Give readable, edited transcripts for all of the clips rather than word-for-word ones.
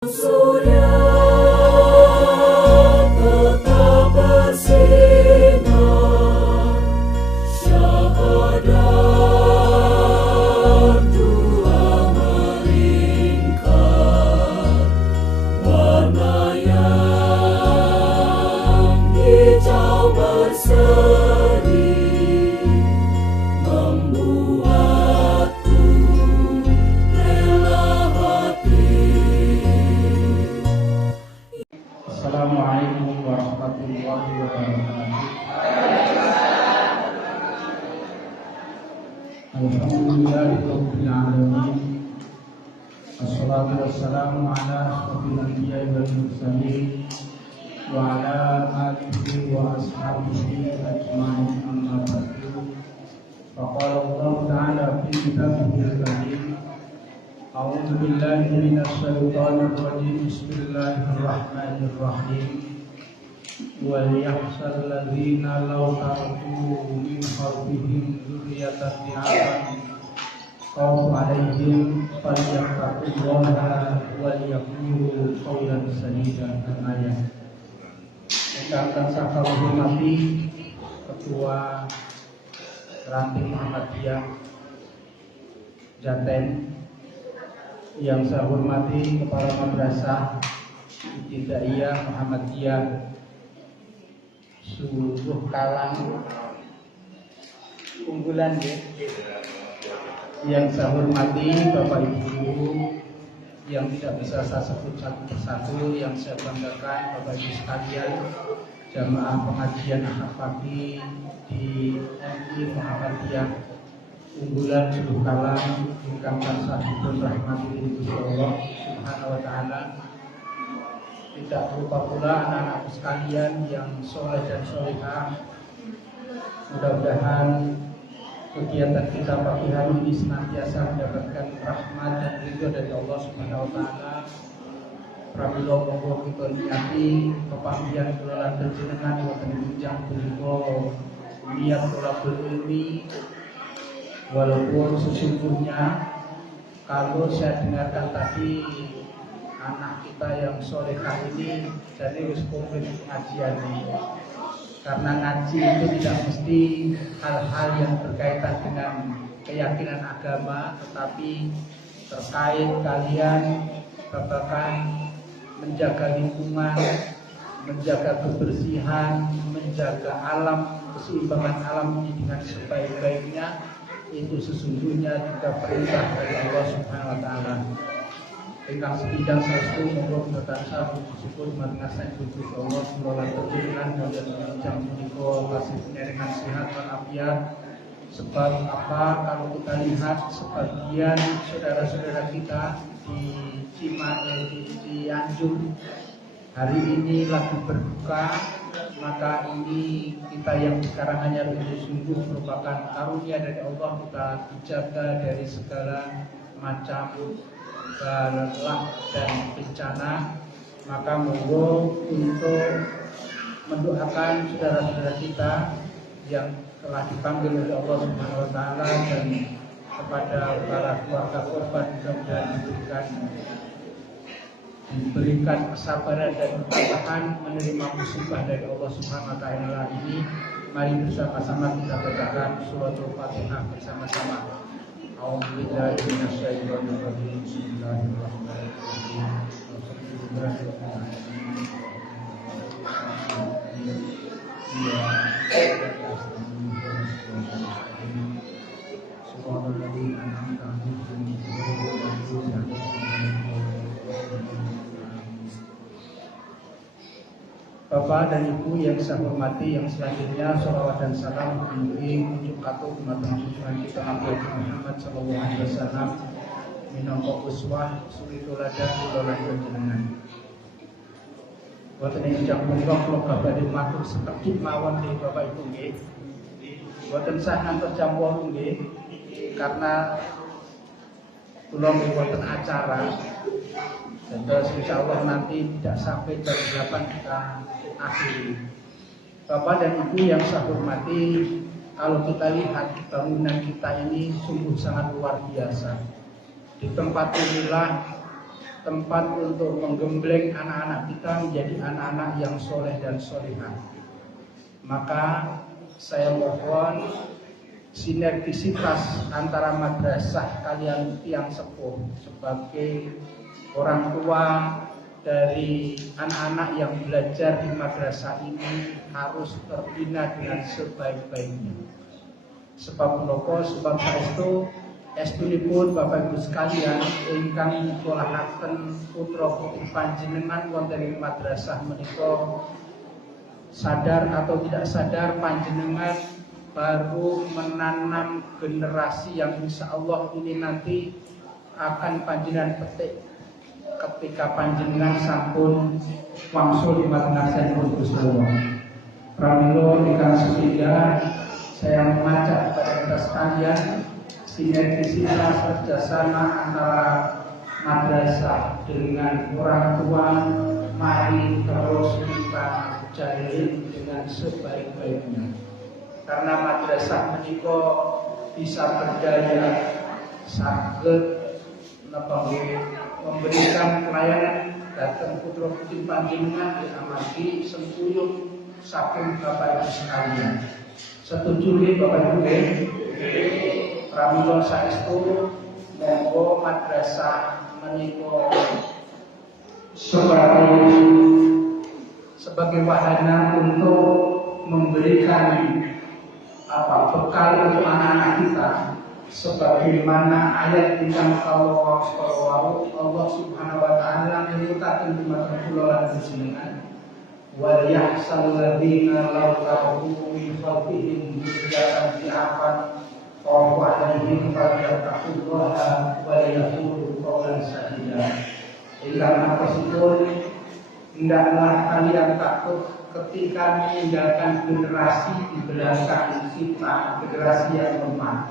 Surya tetap bersinar, syahadat dua melingkar, warna yang hijau berseri membuatku rela hati. Assalamualaikum warahmatullahi wabarakatuh. Alhamdulillahirabbil alamin. Wassalatu wassalamu ala asyrofil anbiya'i wal mursalin wa ala alihi wa ashabihi ajma'in, amma ba'du. Faqala Allah ta'ala fi kitabihil karim, a'udzu billahi minasy syaithanir rajim. Bismillahirrahmanirrahim. Wal yahsal ladzina law taraku min khalfihim dzurriyyatan dha'afan khawfu 'alaihim falyattaqullaha wal yaqulu qawlan sadida. Ayat yang akan saya hormati Ketua Ranting Muhammadiyah Jaten, yang saya hormati Kepala Madrasah Ibtidaiyah Muhammadiyah Suluh Kalang Unggulan, yang saya hormati Bapak Ibu yang tidak bisa saya sebut satu persatu, yang saya banggakan Bapak Ibu sekalian, jamaah pengajian akad pagi di MI Muhammadiyah Unggulan Suluh Kalang ingkang tansah dipun rahmati Gusti Allah Subhanahu wa taala. Tidak lupa pula anak-anakku sekalian yang soleh dan solehah. Mudah-mudahan kegiatan kita pagi hari ini senantiasa mendapatkan rahmat dan ridho dari Allah Subhanahu wa taala. Pramila monggo kita niati pepanggihan kula panjenengan wonten jenjang punika niat kula ilmi. Walaupun sesungguhnya kalau saya dengarkan tadi anak kita yang solehah ini jadi harus komplit pengajian ini, karena ngaji itu tidak mesti hal-hal yang berkaitan dengan keyakinan agama, tetapi terkait kalian babakan menjaga lingkungan, menjaga kebersihan, menjaga alam, keseimbangan alam ini dengan sebaik-baiknya. Itu sesungguhnya juga perintah dari Allah Subhanahu wa taala. Ingkang sepidang saestu monggo bertansah puji syukur marang Gusti Allah Subhanahu wa taala dan jam menika kasih panjenengan sehat walafiat. Sebab apa, kalau kita lihat sebagian saudara-saudara kita di Cianjur hari ini lagi berduka, maka ini kita yang sekarang hanya sungguh merupakan karunia dari Allah, kita dijaga dari segala macam bala dan bencana. Maka monggo untuk mendoakan saudara-saudara kita yang telah dipanggil oleh Allah Subhanahu wa taala, dan kepada para keluarga korban mudah-mudahan diberikan kesabaran dan ketabahan menerima musibah dari Allah Subhanahu wa taala ini. Mari bersama-sama kita bacakan suratul Fatihah bersama-sama. A'udzubillahi minasyaitonir rajim. Bismillahirrahmanirrahim. Bapak dan Ibu yang saya hormati, yang selanjutnya sholawat dan salam memenuhi kunjuk katuh dumateng junjungan kita Nabi Muhammad sallallahu alaihi wasallam minangka uswah suri tuladan kula lan panjenengan. Wonten ing jam punika kula badhe matur sekedhik mawon nggih Bapak Ibu nggih. Wonten sah ngantos jam 8 nggih, karena kula wonten acara. Dan insya Allah nanti tidak sampai jam 8 kita akhiri. Bapak dan Ibu yang saya hormati, kalau kita lihat bangunan kita ini sungguh sangat luar biasa. Di tempat inilah tempat untuk menggembleng anak-anak kita menjadi anak-anak yang soleh dan solehah. Maka saya mohon sinergisitas antara madrasah kalian tiang sepuh sebagai orang tua dari anak-anak yang belajar di madrasah ini harus terbina dengan sebaik-baiknya. Sebab menapa? Sebab saestu estunipun Bapak Ibu sekalian ingkang nyekolahaken putra putri panjenengan wonten ing madrasah menika, sadar atau tidak sadar panjenengan baru menanam generasi yang insya Allah ini nanti akan panjenengan petik ketika panjenengan sampun wangsul di madrasah Gusti Allah. Pramila ingkang sedaya, saya mengajak kepada kita sekalian sinergisitas kerjasama antara madrasah dengan orang tua, mari terus kita jalin dengan sebaik-baiknya. Karena madrasah menika bisa berdaya saged memberikan pelayanan dhateng putra putri panjenengan diamati sempuyung saking Bapak Ibu sekalian. Setuju nggih Bapak Ibu nggih? Pramila saestu monggo madrasah menika sebagai wahana untuk memberikan bekal untuk anak-anak kita, sebagaimana ayat ingkang Allah Subhanahu wa taala nyebutaken dumateng kula lan panjenengan, wal yahsal ladzina law taqumu min khalfihim dzurriyyatan dhi'afan qalu alaihim fattaqullaha wa yaqulu qawlan sadida. Ingkang maksudipun, hendaklah kalian takut ketika meninggalkan generasi di belakang kita, generasi yang lemah.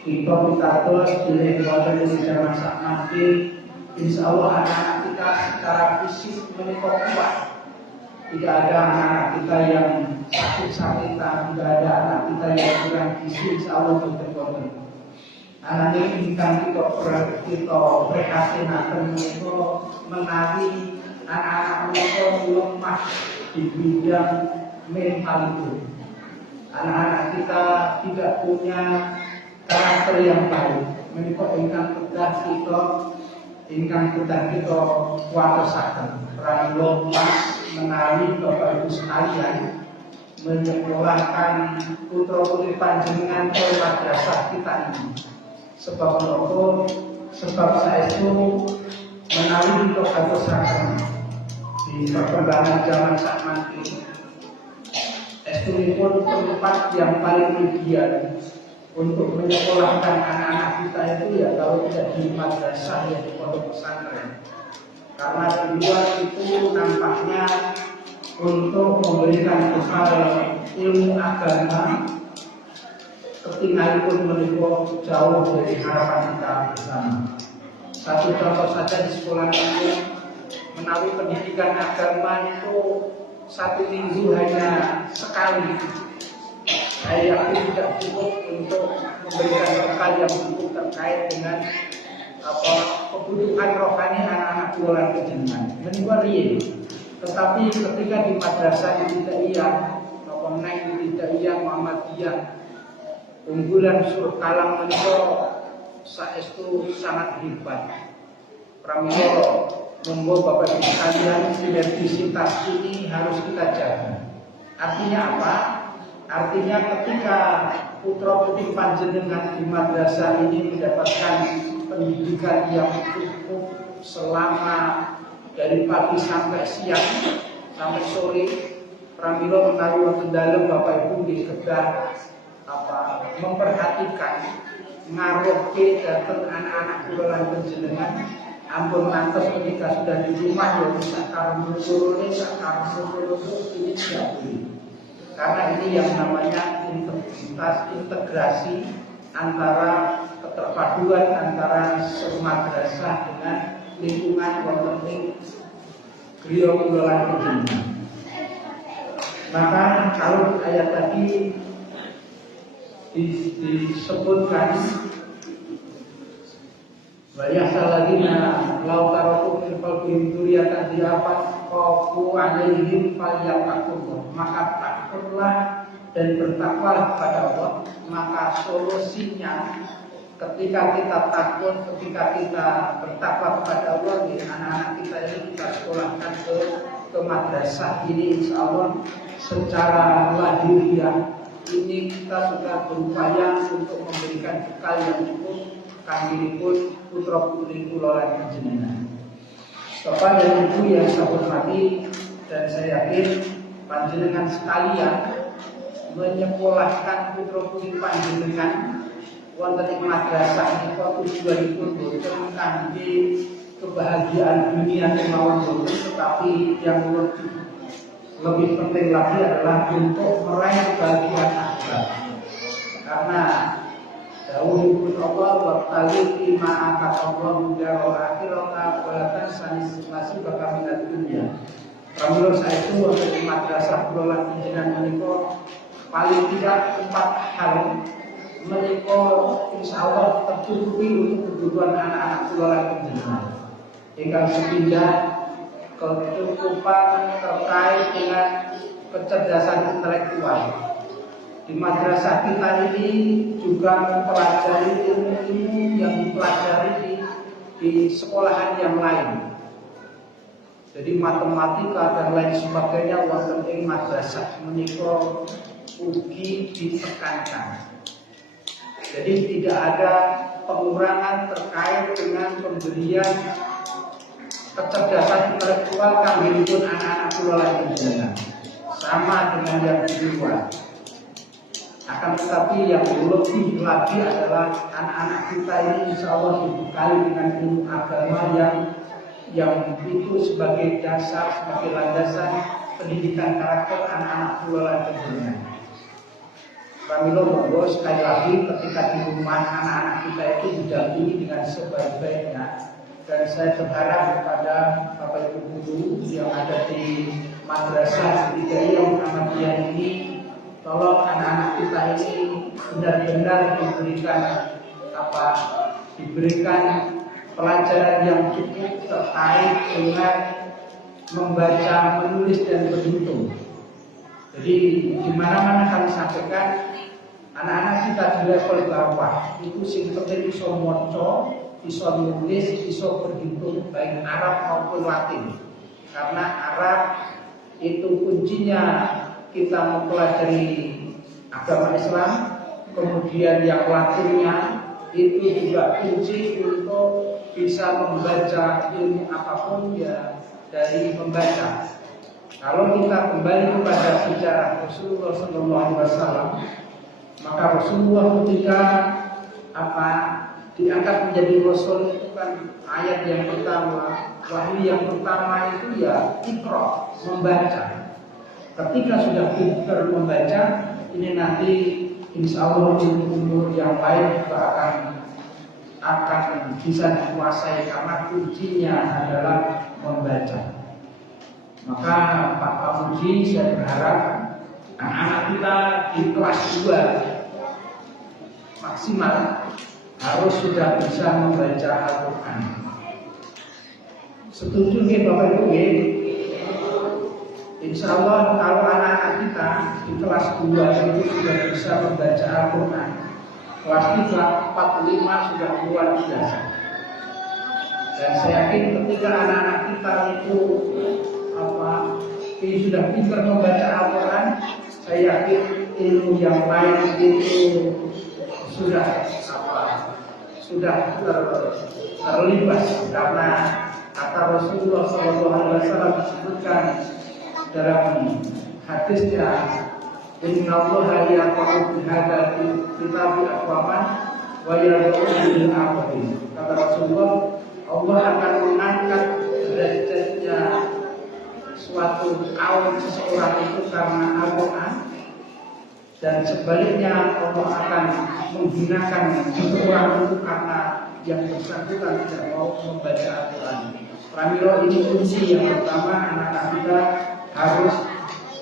Kita terus pilih wonten ing zaman sakmangke, insya Allah anak-anak kita secara fisik menika kuat. Tidak ada anak-anak kita yang sakit-sakitan, tidak ada anak kita yang kurang gizi, insya Allah boten-boten. Anak ini ingkang kita prihasinaken menika menawi anak-anak menika lemah di bidang mental itu. Anak-anak kita tidak punya karakter yang baik. Menika ingkang kedah kita kuatosaken. Pramila menawi Bapak Ibu sekalian menyekolahkan putra putri panjenengan ke madrasah kita ini. Sebab menapa? Sebab saestu menawi kita kuatosaken di perkembangan zaman sakmangke, estunipun tempat yang paling ideal untuk menyekolahkan anak-anak kita itu ya kalau tidak di madrasah ya di pondok pesantren. Karena di luar itu nampaknya untuk memberikan bekal ilmu agama ketinggalipun menika jauh dari harapan kita bersama. Satu contoh saja di sekolah ini, menawi pendidikan agama itu satu minggu hanya sekali. Saya yakin tidak cukup untuk memberikan bekal yang cukup terkait dengan kebutuhan rohani anak-anak kula panjenengan. Menika riyen. Tetapi ketika di madrasah ibtidaiyah, ibtidaiyah Muhammadiyah, unggulan Surah Kalam menika saestu sangat hebat. Pramila monggo Bapak Ibu sekalian, sinergisitas ini harus kita jaga. Artinya apa? Artinya ketika putra putri panjenengan di madrasah ini mendapatkan pendidikan yang cukup selama dari pagi sampai siang sampai sore, pramila menawi wonten dalem Bapak Ibu nggih kedah memperhatikan ngaroke dhateng anak-anak kula lan panjenengan. Ampun ngantos ketika sudah di rumah ya bisa karung turune ini tidak boleh. Karena ini yang namanya integrasi antara keterpaduan antara madrasah dengan lingkungan wonten ing griya kula lan panjenengan. Maka kalau ayat tadi disebutkan Bayasa ladina lau taroku min qalbihim dzurriyyatan dha'afan qafu 'alaihim falyataqullah. Maka takutlah dan bertakwalah kepada Allah. Maka solusinya ketika kita takut, ketika kita bertakwa kepada Allah, anak-anak kita ini kita sekolahkan ke madrasah ini, insya Allah secara lahiriah ini kita sudah berupaya untuk memberikan bekal yang cukup kami pun putra putri kula panjenengan. Bapak dan Ibu yang saya hormati dan saya yakin panjenengan sekalian menyekolahkan putra putri panjenengan wonten ing madrasah menika tujuanipun boten kangge kebahagiaan dunia kemawon boten, tetapi yang lebih penting lagi adalah untuk meraih kebahagiaan akhirat. Karena dawuhipun Allah waqtali lima akat Allah darul akhirata wa tansanis nasibaka minad dunya. Pramila saestu wonten ing madrasah kula lan panjenengan menika paling tidak 4 hal menika insyaallah tercukupi untuk kebutuhan anak-anak kula lan panjenengan. Ingkang sepindah kecukupan terkait dengan kecerdasan intelektual. Di madrasah kita ini juga mempelajari ilmu-ilmu yang dipelajari di sekolahan yang lain. Jadi matematika dan lain sebagainya wonten ing madrasah menika ugi ditekankan. Jadi tidak ada pengurangan terkait dengan pemberian kecerdasan intelektual kanggihipun anak-anak kula lan panjenengan. Sama dengan yang di luar. Akan tetapi yang lebih lagi adalah anak-anak kita ini insya Allah dibekali dengan ilmu agama yang itu sebagai dasar, sebagai landasan pendidikan karakter anak-anak kula lan panjenengan. Pramila monggo sekali lagi ketika di rumah anak-anak kita itu didampingi dengan sebaik-baiknya. Dan saya berharap kepada Bapak Ibu guru yang ada di madrasah Ibtidaiyah Muhammadiyah ini, tolong anak-anak kita ini benar-benar diberikan pelajaran yang cukup terkait dengan membaca, menulis dan berhitung. Jadi di mana-mana kami sampaikan anak-anak kita di level bawah itu sing penting iso maca, iso nulis, iso berhitung baik Arab maupun Latin. Karena Arab itu kuncinya kita mempelajari agama Islam, kemudian yang Latinnya itu juga kunci untuk bisa membaca ilmu apapun ya dari membaca. Kalau kita kembali kepada sejarah Rasulullah SAW, maka Rasulullah ketika diangkat menjadi Rasul itu kan ayat yang pertama, wahyu yang pertama itu ya Iqra, membaca. Ketika sudah pintar membaca, ini nanti insya Allah umur yang lain juga akan bisa dikuasai karena kuncinya adalah membaca. Maka Pak Pamuji saya berharap anak-anak kita di kelas 2 maksimal harus sudah bisa membaca Al-Quran. Setuju nggih Bapak Ibu nggih? Insya Allah kalau anak-anak kita di kelas 2 itu sudah bisa membaca Al-Quran, kelas 3, 4, 5 sudah luar biasa. Dan saya yakin ketika anak-anak kita itu sudah pintar membaca Al-Quran, saya yakin ilmu yang lain itu sudah terlibat karena kata Rasulullah SAW disebutkan dalam hadisnya, Inna Allah yaqa'u bihadza kitabi aqwaman wa yad'u bil aqwam. Kata Rasulullah, Allah akan mengangkat derajatnya suatu kaum seseorang itu karena Al-Quran, dan sebaliknya Allah akan menghinakan seseorang itu karena yang bersangkutan tidak mau membaca Al-Quran. Pramila ini kunci yang pertama, anak-anak kita harus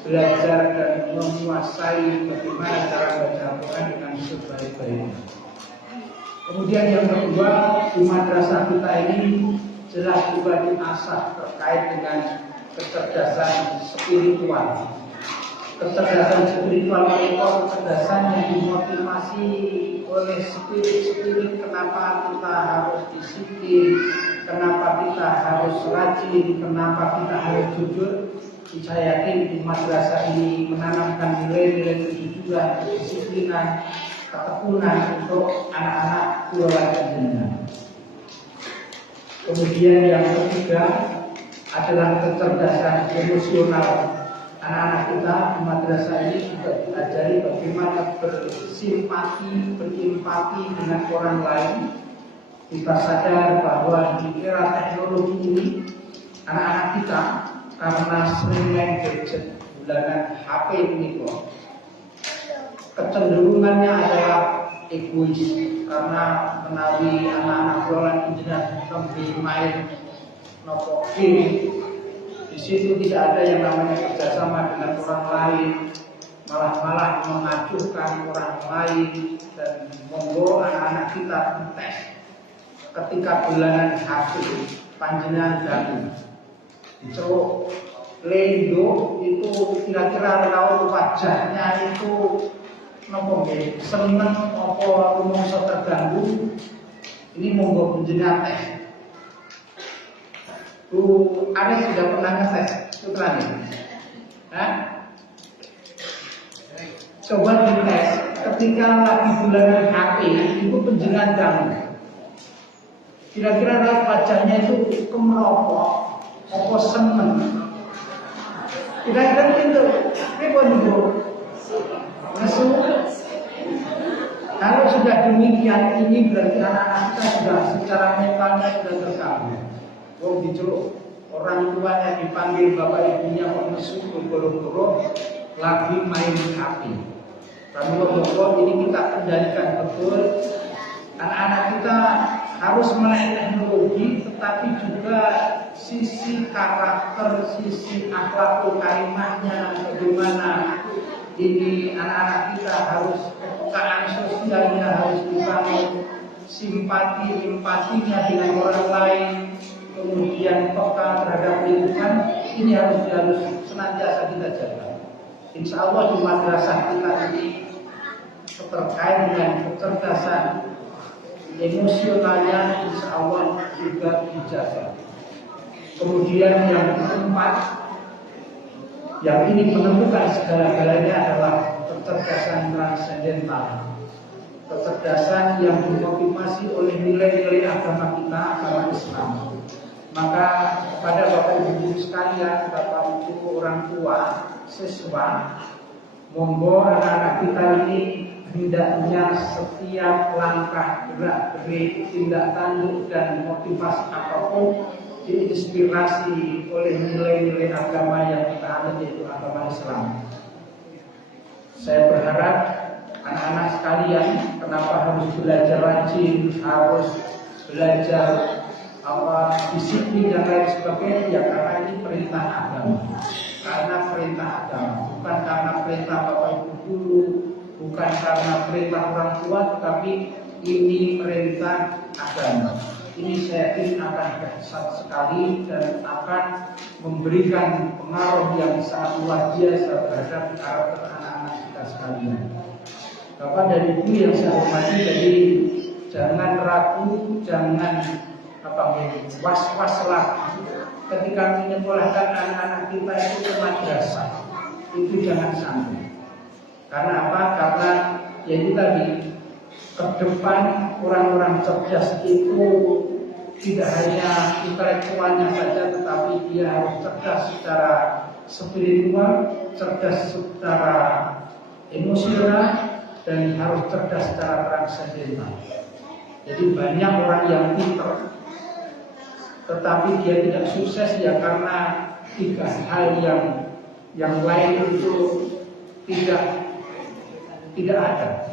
belajar dan menguasai bagaimana cara baca Al-Quran dengan sebaik-baiknya. Kemudian yang kedua, di madrasah kita ini jelas juga diasah terkait dengan kecerdasan spiritual. Kecerdasan spiritual mereka, kecerdasan yang dimotivasi oleh spirit-spirit. Kenapa kita harus disiplin, kenapa kita harus rajin, kenapa kita harus jujur. Saya yakin di madrasah ini menanamkan nilai-nilai kejujuran, kedisiplinan, ketekunan untuk anak-anak keluarga jenengan. Kemudian yang ketiga adalah kecerdasan emosional. Anak-anak kita di madrasah ini juga diajari bagaimana bersimpati, berempati dengan orang lain. Kita sadar bahwa di era teknologi ini anak-anak kita karena sering main gadget, gunakan HP ini kok, kecenderungannya adalah egois karena menawi anak-anak kelolaan internet lebih main nopo game. Di situ tidak ada yang namanya kerjasama dengan orang lain, malah mengacuhkan orang lain. Dan monggo anak-anak kita tes ketika bulanan HP panjenengan dan diceluk lendo itu kira-kira tahu wajahnya itu nopo nggih seneng apa rumangsa terganggu. Ini monggo panjenengan tes. Anda sudah pernah ngetes putranya? Coba dites ketika lagi bulanan HP itu panjenengan kamu. Kira-kira raut wajahnya itu kemeropok, apa seneng? Kira-kira itu, pripun itu? Masuk. Kalau sudah demikian, ini berarti anak-anak kita sudah secara mentalnya sudah terganggu. Wong diceluk orang tuanya dipanggil bapak ibunya kok nesu goro-goro lagi main HP. Kami ngomong ini kita kendalikan betul. Anak-anak kita harus melek teknologi, tetapi juga sisi karakter, sisi akhlakul karimahnya bagaimana. Ini anak-anak kita harus kepekaan sosialnya harus dibangun, simpati, empatinya dengan orang lain, kemudian peka terhadap lingkungan. Ini harus senantiasa kita jaga. Insya Allah di madrasah kita ini terkait dengan kecerdasan emosionalnya insya Allah juga dijaga. Kemudian yang keempat, yang ini menentukan segala-galanya adalah kecerdasan transendental. Kecerdasan yang dimotivasi oleh nilai-nilai agama kita, agama Islam. Maka pada Bapak Ibu sekalian, Bapak Ibu orang tua, siswa, monggo anak-anak kita ini hendaknya setiap langkah gerak-gerik, tindak tanduk dan motivasi apapun diinspirasi oleh nilai-nilai agama yang kita anut, yaitu agama Islam. Saya berharap anak-anak sekalian, kenapa harus belajar rajin, harus belajar disiplin dan lain sebagainya, ya karena ini perintah agama. Karena perintah agama, bukan karena perintah Bapak Ibu guru, bukan karena perintah orang tua, tetapi ini perintah agama. Ini saya yakin akan dahsyat sekali dan akan memberikan pengaruh yang sangat luar biasa terhadap karakter anak-anak kita sekalian. Bapak dan Ibu yang saya hormati, jadi jangan ragu, jangan was-was lagi ketika menyekolahkan anak-anak kita itu ke madrasah. Itu jangan sampai. Karena apa? Karena ya itu tadi, ke depan orang-orang cerdas itu tidak hanya intelektualnya saja, tetapi dia harus cerdas secara spiritual, cerdas secara emosional, dan harus cerdas secara transendental. Jadi banyak orang yang pintar, tetapi dia tidak sukses ya karena tiga hal yang lain itu tidak ada.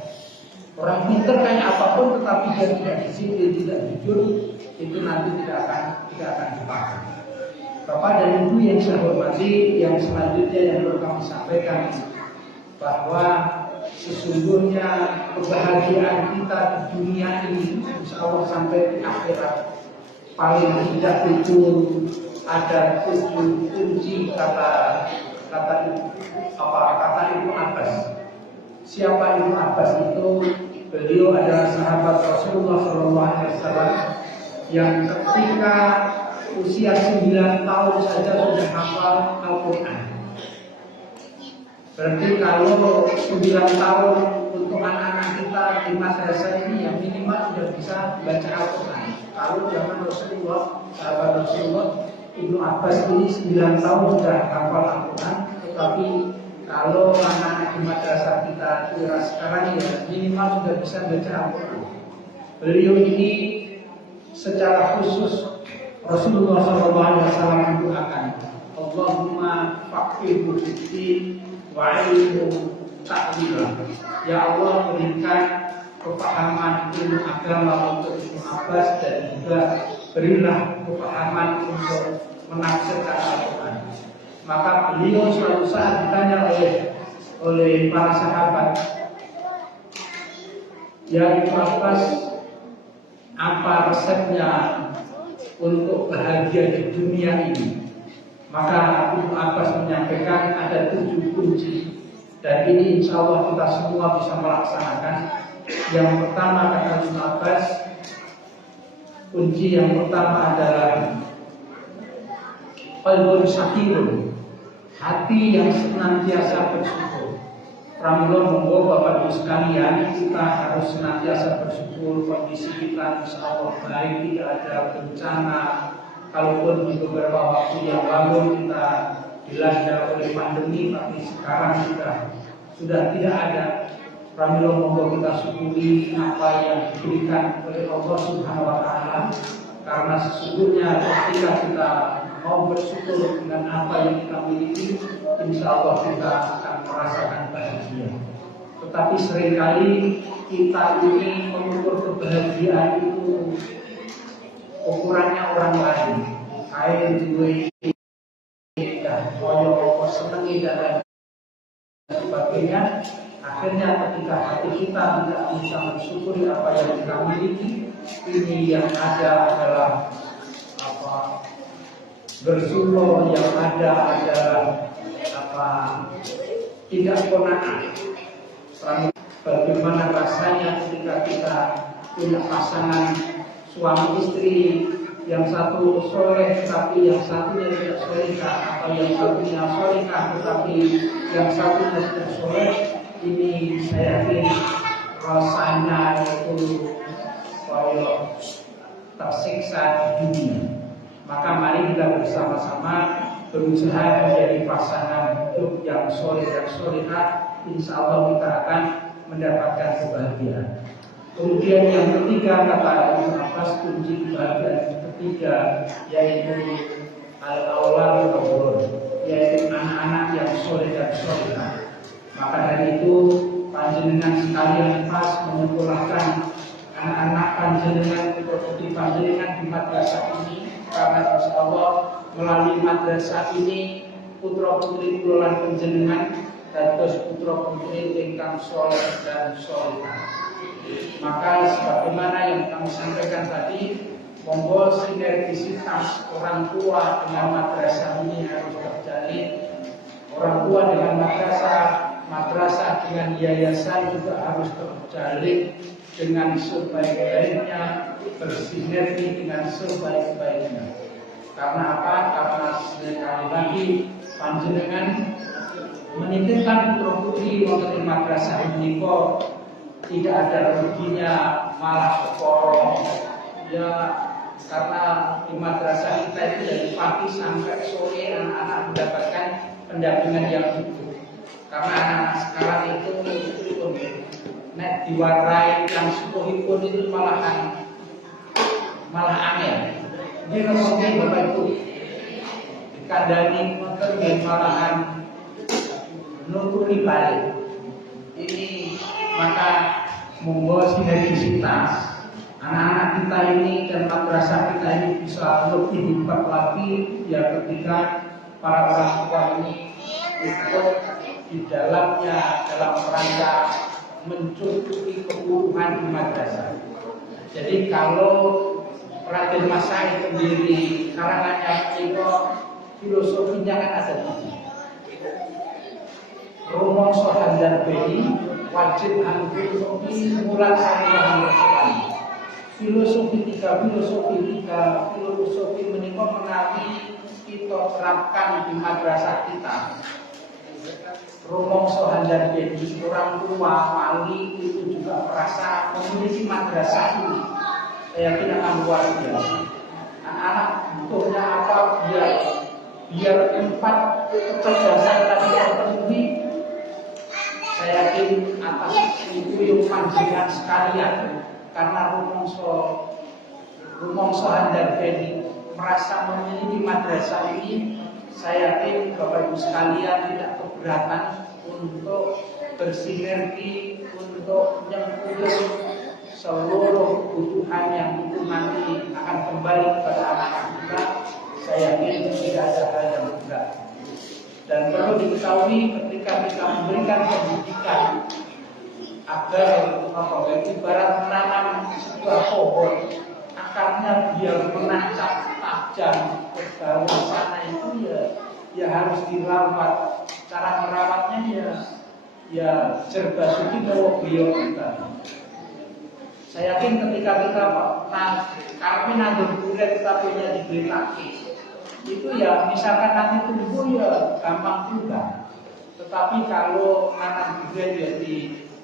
Orang pintar kayak apapun, tetapi dia tidak disiplin, tidak jujur, itu nanti tidak akan dipakai. Bapak dan Ibu yang saya hormati, yang selanjutnya yang perlu kami sampaikan bahwa sesungguhnya kebahagiaan kita di dunia ini insya Allah sampai di akhirat paling tidak itu ada 7 kunci kata Ibnu Abbas. Siapa Ibnu Abbas itu? Beliau adalah sahabat Rasulullah SAW yang ketika usia 9 tahun saja sudah hafal Al-Quran. Berarti kalau 9 tahun untuk anak-anak kita di madrasah ini yang minimal sudah bisa baca Al-Quran. Kalau zaman Rasulullah, sahabat Rasulullah, Ibnu Abbas ini 9 tahun sudah hafal Al-Quran. Tetapi kalau anak-anak di madrasah kita kira sekarang ya minimal sudah bisa baca Al-Quran. Beliau ini secara khusus Rasulullah SAW mendoakan, Allahumma faqihhu fiddin wa 'allimhu ta'wila. Ya Allah, berikan kepahaman ilmu agama untuk Ibnu Abbas dan juga berilah kepahaman untuk menafsirkan Al-Quran. Maka beliau suatu saat ditanya oleh para sahabat, ya Ibnu Abbas, apa resepnya untuk bahagia di dunia ini? Maka Ibnu Abbas menyampaikan ada 7 kunci, dan ini insya Allah kita semua bisa melaksanakan. Yang pertama kata Ibnu Abbas, kunci yang pertama adalah qalbun syakirun, hati yang senantiasa bersyukur. Pramila monggo Bapak Ibu sekalian, kita harus senantiasa bersyukur. Kondisi kita insya Allah baik, tidak ada bencana. Kalaupun di beberapa waktu yang lalu kita dilanda oleh pandemi, tapi sekarang sudah tidak ada. Pramila monggo kita syukuri apa yang diberikan oleh Allah Subhanahu wa Ta'ala, karena sesungguhnya ketika kita mau bersyukur dengan apa yang kita miliki, insya Allah kita akan merasakan bahagia. Tetapi seringkali kita ini mengukur kebahagiaan itu ukurannya orang lain. Kayak duwe koyo senengi dan sebagainya. Akhirnya ketika hati kita tidak bisa mensyukuri apa yang kita miliki, ini yang ada adalah bersyukur, yang ada adalah tidak qanaah. Bagaimana rasanya ketika kita punya pasangan suami istri, yang satu soleh tapi yang satunya tidak solehah, atau yang satunya solehah tetapi yang satunya tidak soleh. Ini saya yakin rasanya itu kalau tersiksa di dunia. Maka mari kita bersama-sama berusaha menjadi pasangan hidup yang soleh dan solehah. Insya Allah kita akan mendapatkan kebahagiaan. Kemudian yang ketiga kata Ibnu Abbas, kunci kebahagiaan ketiga yaitu al-aulad wal, yaitu anak-anak yang soleh dan solehah. Maka dari itu panjenengan sekalian pas menyekolahkan anak-anak panjenengan di panjenengan di madrasah ini, karena insya Allah melalui madrasah ini putra putri kula panjenengan dados putra putri ingkang soleh dan solehah. Maka sebagaimana yang kami sampaikan tadi, monggo sinergisitas orang tua dengan madrasah ini harus terjalin. Orang tua dengan madrasah dengan yayasan juga harus terjalin dengan sebaik-baiknya, bersinergi dengan sebaik-baiknya. Karena apa? Karena sekali lagi panjenengan menitipkan putra putri wonten ing madrasah menika tidak ada ruginya, malah perkara ya, karena di madrasah kita itu dari pagi sampai sore anak-anak mendapatkan pendampingan yang utuh. Karena anak sekarang itu nek diwarai yang sukuhipun itu malah aneh. Ini ngomongin Bapak Ibu dikandani motor dan malahan nuturi balik. Ini maka monggo sinergisitas anak-anak kita ini dan madrasah kita ini bisa lebih hebat lagi ya ketika para orang tua ini untuk di dalamnya dalam rangka mencukupi kebutuhan di madrasah. Jadi kalau Raden Mas Said sendiri karangannya itu filosofinya kan ada di rumongso handar bedi wajib anu filosofi mulan sariwahan bersekali. Filosofi tiga menikah menawi kita terapkan di madrasah kita. Rumongso handar bedi, orang tua wali itu juga merasa memiliki madrasah ini. Saya yakin akan luar biasa. Anak-anak butuhnya apa biar 4 kecerdasan tadi terpenuhi. Saya yakin atas itu yang panjenengan sekalian, karena rumongso handar bedi merasa memiliki madrasah ini. Saya yakin Bapak Ibu sekalian tidak keberatan untuk bersinergi untuk menyempurnakan seluruh kebutuhan yang itu nanti akan kembali kepada anak-anak kita. Saya yakin tidak ada hal yang berat. Dan perlu diketahui ketika kita memberikan pendidikan agar ibarat menanam sebuah pohon, akarnya biar menancap tajam ke bawah sana itu ya harus dirawat. Cara merawatnya ya serba suci bawa beliau kita. Saya yakin ketika kita kami nandur durian tapi diberi lagi, itu ya misalkan nanti tumbuh ya gampang juga. Tetapi kalau nanam durian ya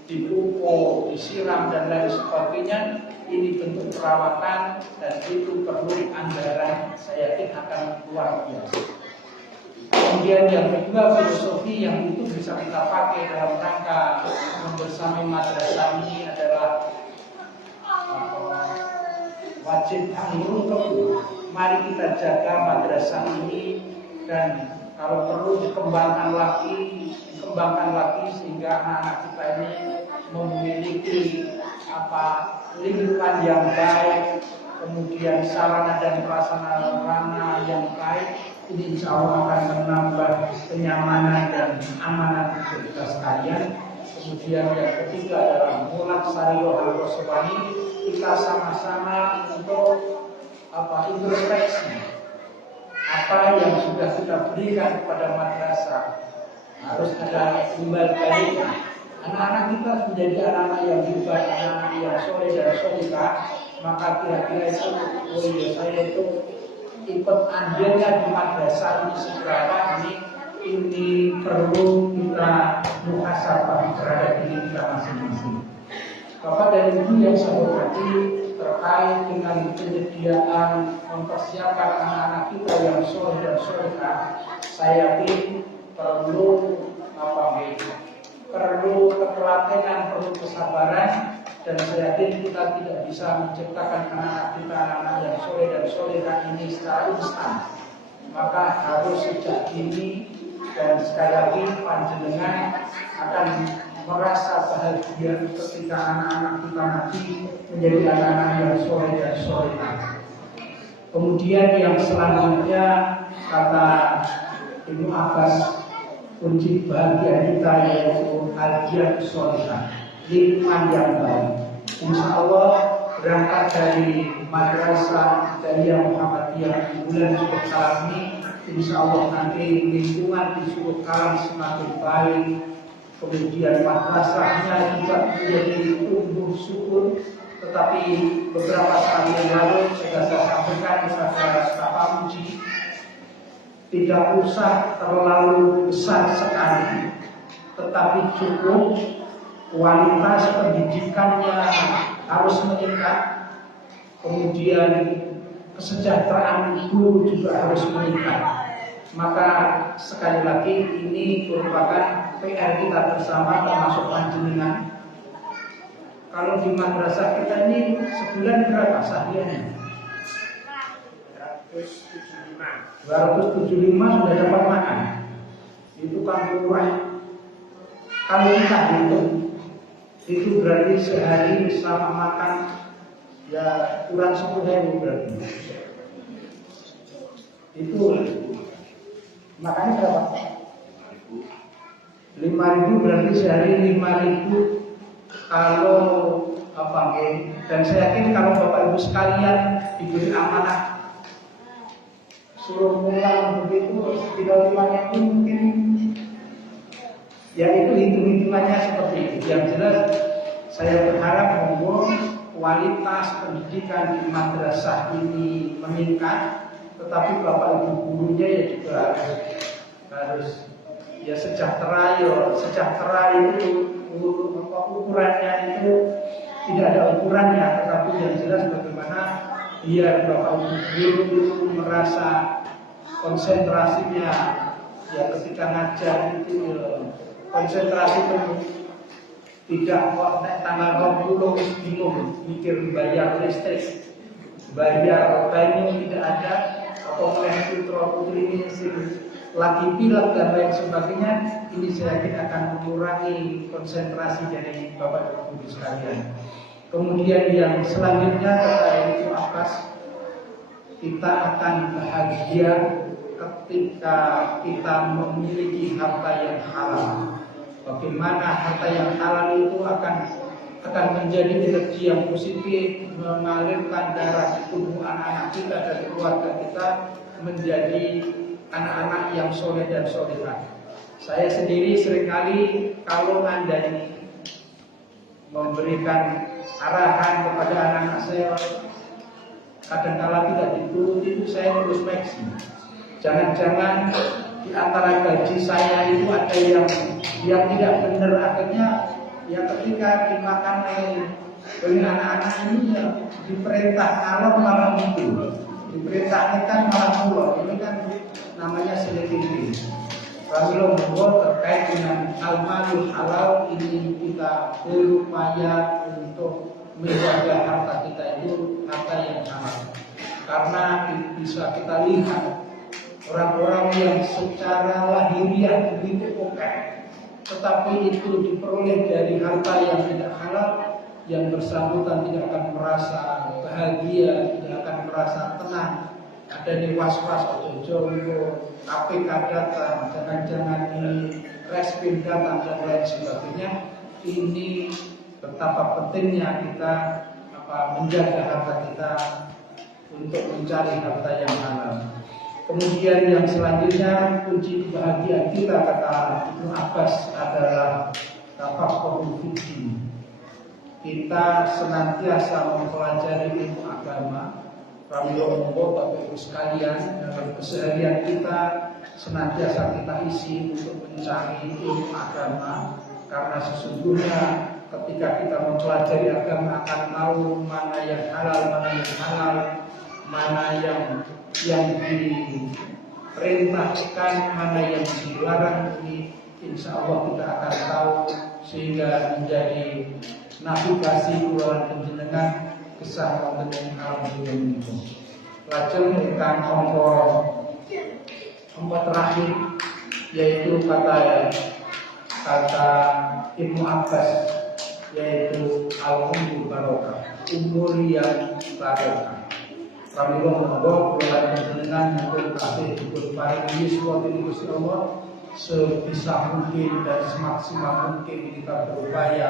dipupuk, disiram dan lain sebagainya, ini bentuk perawatan dan itu perlu anggaran. Saya yakin akan luar biasa. Kemudian yang kedua, filosofi yang itu bisa kita pakai dalam rangka membersamai madrasah ini adalah wajib amrun. Mari kita jaga madrasah ini dan kalau perlu dikembangkan lagi sehingga anak-anak kita ini memiliki lingkungan yang baik, kemudian sarana dan prasarana yang baik. Ini insya Allah akan menambah kenyamanan dan amanah untuk kita sekalian. Kemudian yang ketiga adalah mulak sariyo al-Qaswani, kita sama-sama untuk introspeksi apa yang sudah kita berikan kepada madrasah. Harus ada timbal balik. Anak-anak kita menjadi anak-anak yang hebat, anak-anak yang soleh dan solehah, maka kira-kira itu, oh iya saya itu ikut andilnya di madrasah ini seberapa, ini perlu kita muhasabah terhadap diri kita masing-masing. Bapak dan Ibu yang saya hormati, terkait dengan penyediaan mempersiapkan anak-anak kita yang soleh dan solehah, saya yakin perlu ketelatenan, perlu kesabaran, dan saya yakin kita tidak bisa menciptakan anak-anak kita anak-anak yang soleh dan solehah ini secara instan. Maka harus sejak dini, dan sekali lagi panjenengan akan merasa bahagia ketika anak-anak kita nanti menjadi anak-anak yang soleh dan solehah. Kemudian yang selanjutnya kata Ibnu Abbas, kunci bahagia kita yaitu hadiah solehah, lingkungan yang baik. Insya Allah berangkat dari madrasah Jariah Muhammadiyah di bulan Suruh Kalam ini, insya Allah nanti lingkungan di Suruh Kalam semakin baik. Kemudian madrasahnya juga menjadi tumbuh subur. Tetapi beberapa saat yang lalu saya sampaikan kepada Bapak Muji, tidak usah terlalu besar sekali, tetapi cukup kualitas pendidikannya harus meningkat, kemudian kesejahteraan ibu juga harus meningkat. Maka sekali lagi ini merupakan PR kita bersama termasuk panjenengan. Kalau di madrasah kita ini sebulan berapa sahriannya? 275 sudah dapat makan. Itu kan murah. Kalau kita hitung, itu berarti sehari selama makan ya kurang 10.000 berarti. Itu makannya berapa? 5.000 berarti sehari 5.000 kalau dan saya yakin kalau Bapak Ibu sekalian diberi amanah suruh pulang begitu tinggal mungkin ya itu hitung-hitungannya seperti itu. Yang jelas saya berharap bahwa kualitas pendidikan di madrasah ini meningkat, tetapi Bapak Ibu gurunya ya juga harus ya sejahtera itu ukurannya itu tidak ada ukurannya, tetapi yang jelas bagaimana biar Bapak Ibu guru itu merasa konsentrasinya ya ketika ngajar itu konsentrasi penuh, tidak kok tanggal 20 bingung mikir bayar listrik, bayar banyu tidak ada, atau putra putri ini lagi pilek dan lain sebagainya. Ini saya yakin akan mengurangi konsentrasi dari Bapak Ibu guru sekalian. Kemudian yang selanjutnya kata Ibnu Abbas, kita akan bahagia ketika kita memiliki harta yang halal. Bagaimana harta yang halal itu akan menjadi energi yang positif, mengalirkan darah di tubuh anak-anak kita dan keluarga kita menjadi anak-anak yang soleh dan solehah. Saya sendiri seringkali kalau Anda ini memberikan arahan kepada anak-anak saya, kadang-kala tidak dituruti, itu saya introspeksi. Jangan-jangan di antara gaji saya itu ada yang tidak benar, akhirnya ya ketika dimakan oleh anak-anak ini ya diperintah alor malah itu, diperintah ikan malah mulor. Ini kan namanya selektif. Kalau terkait dengan al-malul halal ini kita berupaya untuk menjaga harta kita itu harta yang halal, karena bisa kita lihat orang-orang yang secara lahiriah begitu oke, tetapi itu diperoleh dari harta yang tidak halal, yang bersangkutan tidak akan merasa bahagia, tidak akan merasa tenang. Ada nih was-was, ojo KPK datang, jangan-jangan ini reskrim datang dan lain sebagainya. Ini betapa pentingnya kita menjaga harta kita untuk mencari harta yang halal. Kemudian yang selanjutnya, kunci kebahagiaan kita kata Ibnu Abbas adalah tafaqquhul fiddin. Kita senantiasa mempelajari ilmu agama. Rasulullah Bapak Ibu sekalian, dalam keseharian kita senantiasa kita isi untuk mencari ilmu agama, karena sesungguhnya ketika kita mempelajari agama akan tahu mana yang halal, mana yang diperintahkan, mana yang dilarang. Ini insya Allah kita akan tahu, sehingga menjadi navigasi kulawan panjenengan kisah wonten alam dunia itu. Lajeng ingkang angka terakhir, yaitu kata Ibnu Abbas, yaitu al-umur barokah, umur yang barokah. Rasulullah mengatakan bahwa dengan yang kasih diberi paring yuswa dari Gusti Allah, sebisa mungkin dan semaksimal mungkin kita berupaya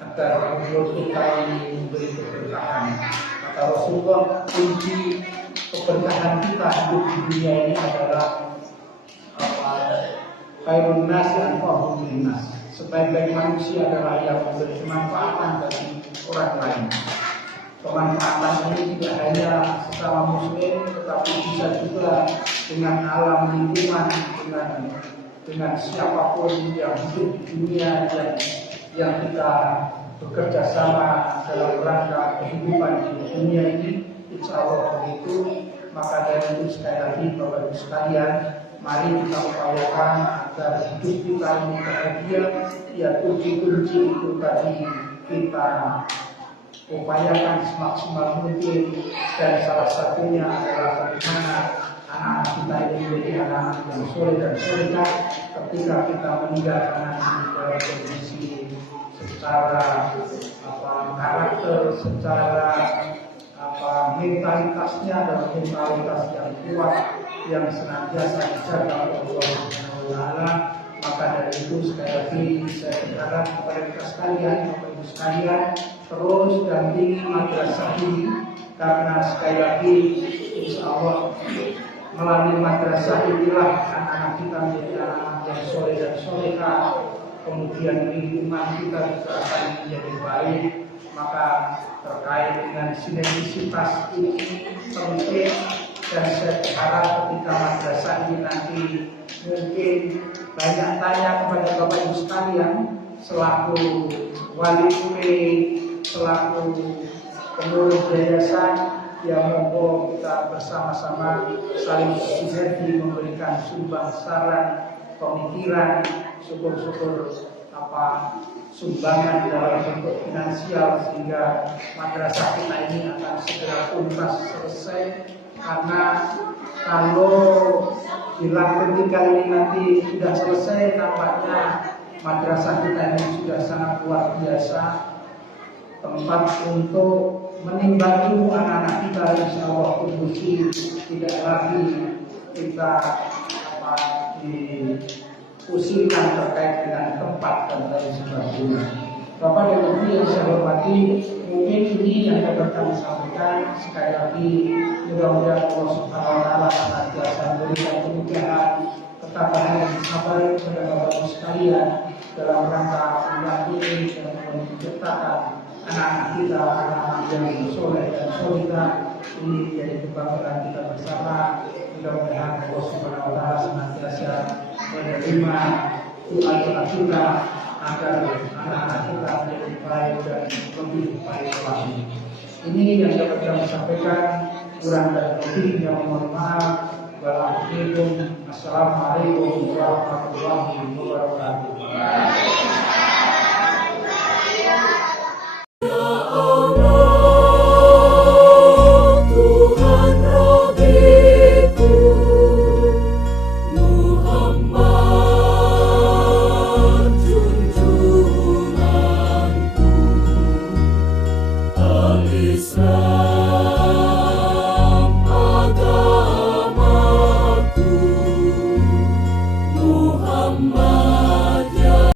agar umur kita ini memberi keberkahan. Kata Rasulullah, kunci keberkahan kita hidup di dunia ini adalah khairun nasi anfa'uhum linnas. Sebaik-baik manusia adalah yang memberi kemanfaatan bagi orang lain. Kemanfaatan ini tidak hanya sesama muslim, tetapi bisa juga dengan alam lingkungan, dengan siapapun yang hidup di dunia yang kita bekerja sama dalam rangka kehidupan di dunia ini. Insya Allah begitu. Maka dari itu sekali lagi Bapak Ibu sekalian, mari kita upayakan agar hidup kita ini bahagia. Ya, kunci-kunci itu tadi kita upayakan semaksimal mungkin, dan salah satunya adalah bagaimana anak-anak kita ini menjadi anak-anak yang soleh dan solehah ketika kita meninggalkan anak dalam kondisi secara karakter, secara mentalitasnya adalah mentalitas yang kuat, yang senantiasa dijaga oleh Allah Subhanahu wa Ta'ala. Maka dari itu sekali lagi kita sekalian, Bapak Ibu sekalian, terus dampingi madrasah ini, karena sekali lagi insya Allah melalui madrasah inilah anak-anak kita menjadi anak yang soleh dan soleha, kemudian lingkungan kita juga akan menjadi baik. Maka terkait dengan sinergisitas ini penting, dan saya berharap ketika madrasah ini nanti mungkin banyak tanya kepada Bapak Ibu sekalian selaku wali murid, selaku pengurus yayasan, ya monggo kita bersama-sama saling bersinergi memberikan sumbang saran, pemikiran, syukur-syukur sumbangan dalam bentuk finansial, sehingga madrasah kita ini akan segera tuntas selesai. Karena kalau bilang ketika ini nanti sudah selesai, nampaknya madrasah kita ini sudah sangat luar biasa, tempat untuk menimba ilmu anak-anak kita, insya Allah kondisi tidak lagi kita diusirkan terkait dengan tempat dan lain sebagainya. Bapak dan Ibu yang saya hormati, mungkin ini yang dapat kami sampaikan. Sekali lagi, mudah-mudahan Allah Subhanahu Wa Taala senantiasa memberikan kemudahan, ketabahan dan sabar kepada Bapak Ibu sekalian dalam rangka mendampingi dan menciptakan anak-anak kita, anak-anak yang soleh dan solehah ini menjadi kebanggaan kita bersama. Mudah-mudahan Allah Subhanahu Wa Taala senantiasa menerima doa-doa kita agar anak-anak kita menjadi baik dan lebih baik lagi. Ini yang dapat kami sampaikan. Kurang dan lebihnya mohon maaf. Wassalamualaikum warahmatullahi wabarakatuh.